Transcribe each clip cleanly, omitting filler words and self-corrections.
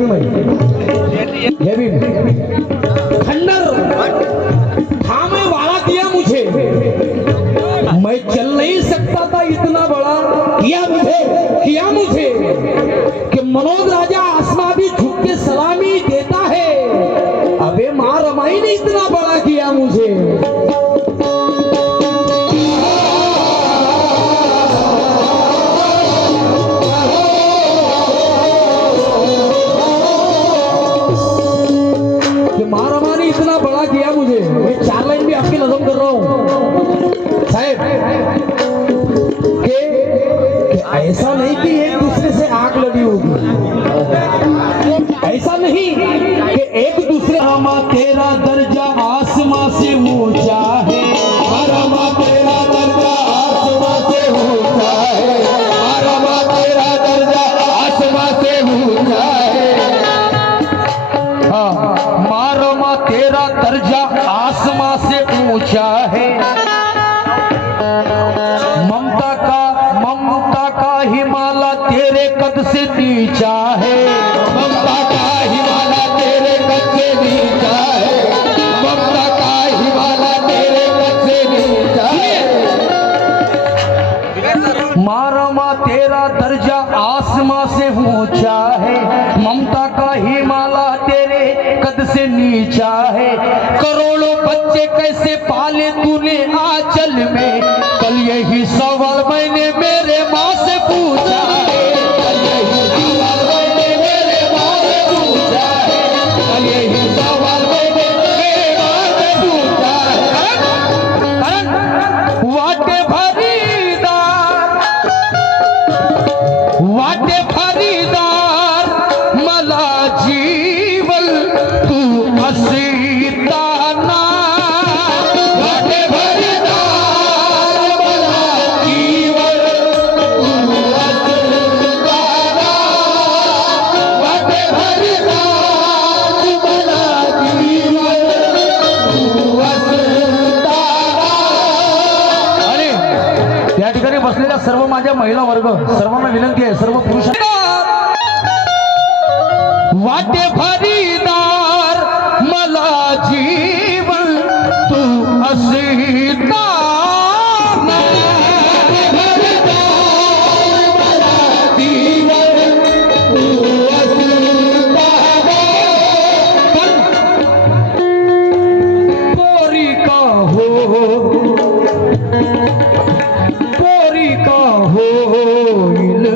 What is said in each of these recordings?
भीम ये भीम खंडर थामे वाला दिया मुझे, मैं चल नहीं सकता था, इतना बड़ा किया मुझे कि मनोज राजा आसमां भी झुक के सलामी देता है। अबे मां रमाई ने इतना बड़ा किया मुझे। इतना बड़ा किया मुझे। ये 4 लाइन भी आपकी नज़म कर रहा हूं साहब कि ऐसा नहीं कि एक दूसरे से आग लगी होगी, ऐसा नहीं कि एक दूसरे। रमा तेरा दर्जा आसमां से ऊंचा है, रमा तेरा दर्जा आसमां से ऊंचा है, रमा तेरा दर्जा आसमां से ऊंचा है। रमा तेरा दर्जा आसमां से ऊंचा है, ममता का हिमालय तेरे कद से नीचा है, ममता का हिमालय तेरे कद से नीचा है, ममता का हिमालय तेरे कद से नीचा है। रमा तेरा दर्जा आसमां से ऊंचा है, ममता का हिमालय तेरे कद से नीचा है। करोड़ों बच्चे कैसे पाले तूने आंचल में, कल यही सवाल मैंने मेरे माँ से पूछा है, कल यही सवाल मैंने मेरे माँ से पूछा है, कल यही सवाल मैंने मेरे माँ से पूछा है। वाटे फरीदार मला जीवन तू असीताना, वाटे फरीदार मला जीवन तू असीताना, वाटे फरीदार मला जीवन तू असीताना। आणि या ठिकाणी बसलेल्या सर्व माझ्या महिला वर्ग सर्वांना विनंती आहे, सर्व पुरुष वाटे फरीदार मला जीवन तू असीताना, मला जीवन तू असीताना। कोरी का हो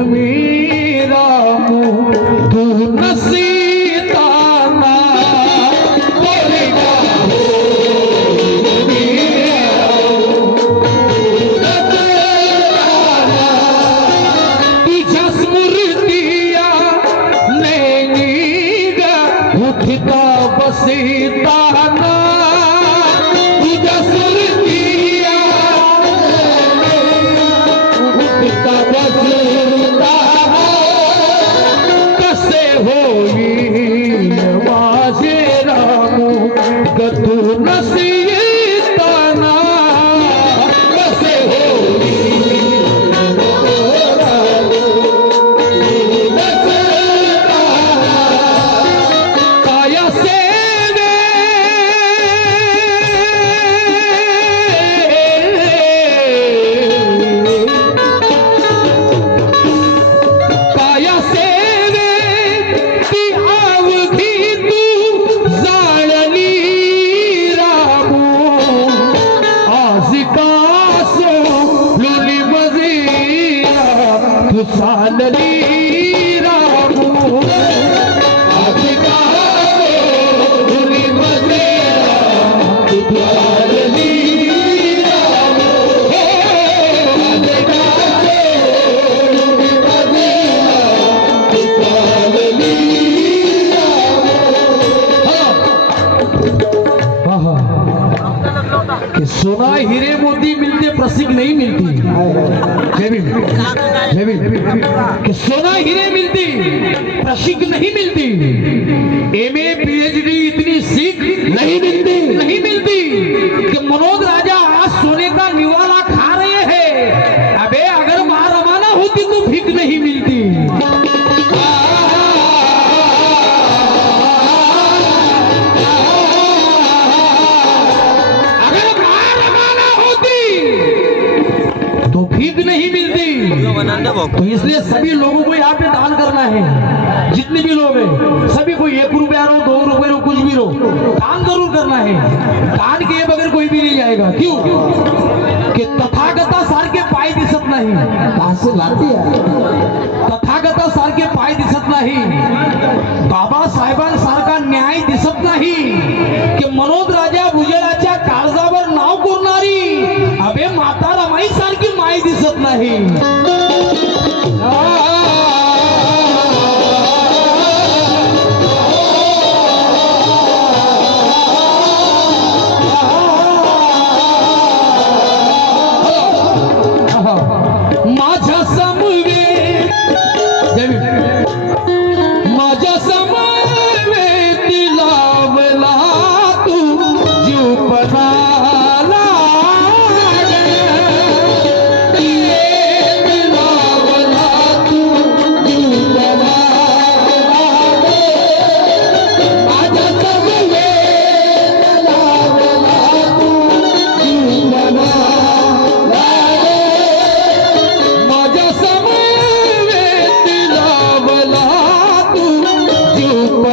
मेरा मुँह तू नसीताना, कोरी का हो तुझ्या स्मृतिया नैनीगा उठता बसीताना, तुझ्या स्मृतिया उठता बसीताना। कसे होईल माझे रामू गतू नसीताना, कसे होईल काया सेवे काया सेवे ती अवधी तू जाळली रामू, आज कासो लुली मजीरा तू चालली रामू, आज कासो लुली मजीरा तू चालली रामू, आज कासो लुली मजीरा तू चालली रामू। कि सोना हीरे मोती मिलते प्रसिद्ध नहीं मिलती, कि सोना हीरे मिलती प्रसिद्ध नहीं मिलती, एमए पीएचडी इतनी सीख नहीं मिलती कि मनोज राजा आज सोने का निवाला खा रहे हैं। अबे अगर मां रमाना होती तो भीख नहीं मिलती। तो इसलिए सभी लोगों को यहाँ पे दान करना है। जितने भी लोग हैं सभी को 1 रुपया रो 2 रुपये रो कुछ भी रो दान जरूर करना है। दान किए बगैर कोई भी नहीं जाएगा। क्यों कि तथागता सारखे पाय दिसत नाही। असं लागते तथागता सारखे पाय दिसत नाही, बाबासाहेबांसारखा न्याय दिसत नाही, की मनोज राजा भुजबळाच्या काळजावर नाव कोरणारी अबे माता रमाई सारखी माय दिसत नाही। माझ्या समवेत माझ्या समवेत लावला तू जीव पणाला लावला तू जीव माझ्या समवेत लावला तू जीव माझ्या समवेत लावला तू जीव